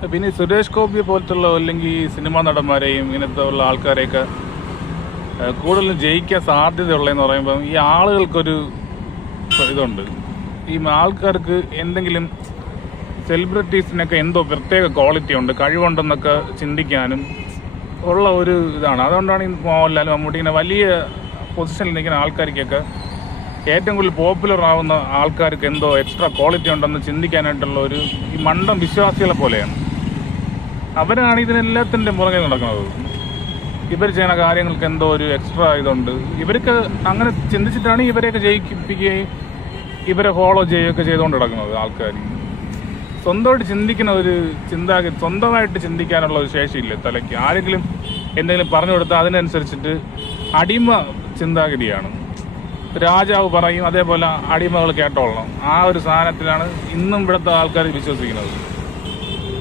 പിന്നെ സുരേഷ് ഗോപിയെ പോലത്തുള്ള അല്ലെങ്കിൽ സിനിമാ നടന്മാരെയും ഇങ്ങനത്തെ ഉള്ള ആൾക്കാരെയൊക്കെ കൂടുതലും ജയിക്കാൻ സാധ്യതയുള്ളതെന്ന് പറയുമ്പം ഈ ആളുകൾക്കൊരു ഇതുണ്ട്. ഈ ആൾക്കാർക്ക് എന്തെങ്കിലും സെലിബ്രിറ്റീസിനൊക്കെ എന്തോ പ്രത്യേക ക്വാളിറ്റി ഉണ്ട്, കഴിവുണ്ടെന്നൊക്കെ ചിന്തിക്കാനും ഉള്ള ഒരു ഇതാണ്. അതുകൊണ്ടാണ് ഈ മോഹൻലാൽ, മമ്മൂട്ടി ഇങ്ങനെ വലിയ പൊസിഷനിൽ നിൽക്കുന്ന ആൾക്കാർക്കൊക്കെ ഏറ്റവും കൂടുതൽ പോപ്പുലർ ആവുന്ന ആൾക്കാർക്ക് എന്തോ എക്സ്ട്രാ ക്വാളിറ്റി ഉണ്ടെന്ന് ചിന്തിക്കാനായിട്ടുള്ള ഒരു ഈ മണ്ടം വിശ്വാസികളെ പോലെയാണ്. അവരാണ് ഇതിനെല്ലാത്തിൻ്റെ പുറകെ നടക്കുന്നത്. ഇവർ ചെയ്യുന്ന കാര്യങ്ങൾക്ക് എന്തോ ഒരു എക്സ്ട്രാ ഇതുണ്ട്. ഇവർക്ക് അങ്ങനെ ചിന്തിച്ചിട്ടാണ് ഇവരെയൊക്കെ ജയിപ്പിക്കുകയും ഇവരെ ഫോളോ ചെയ്യുകയൊക്കെ ചെയ്തുകൊണ്ട് നടക്കുന്നത്. ആൾക്കാർ സ്വന്തമായിട്ട് ചിന്തിക്കുന്ന ഒരു ചിന്താഗതി, സ്വന്തമായിട്ട് ചിന്തിക്കാനുള്ള ഒരു ശേഷിയില്ല തലയ്ക്ക്. ആരെങ്കിലും എന്തെങ്കിലും പറഞ്ഞു കൊടുത്താൽ അതിനനുസരിച്ചിട്ട് അടിമ ചിന്താഗതിയാണ്. രാജാവ് പറയും, അതേപോലെ അടിമകൾ കേട്ടോളണം. ആ ഒരു സാധനത്തിലാണ് ഇന്നും ഇവിടുത്തെ ആൾക്കാർ വിശ്വസിക്കുന്നത്.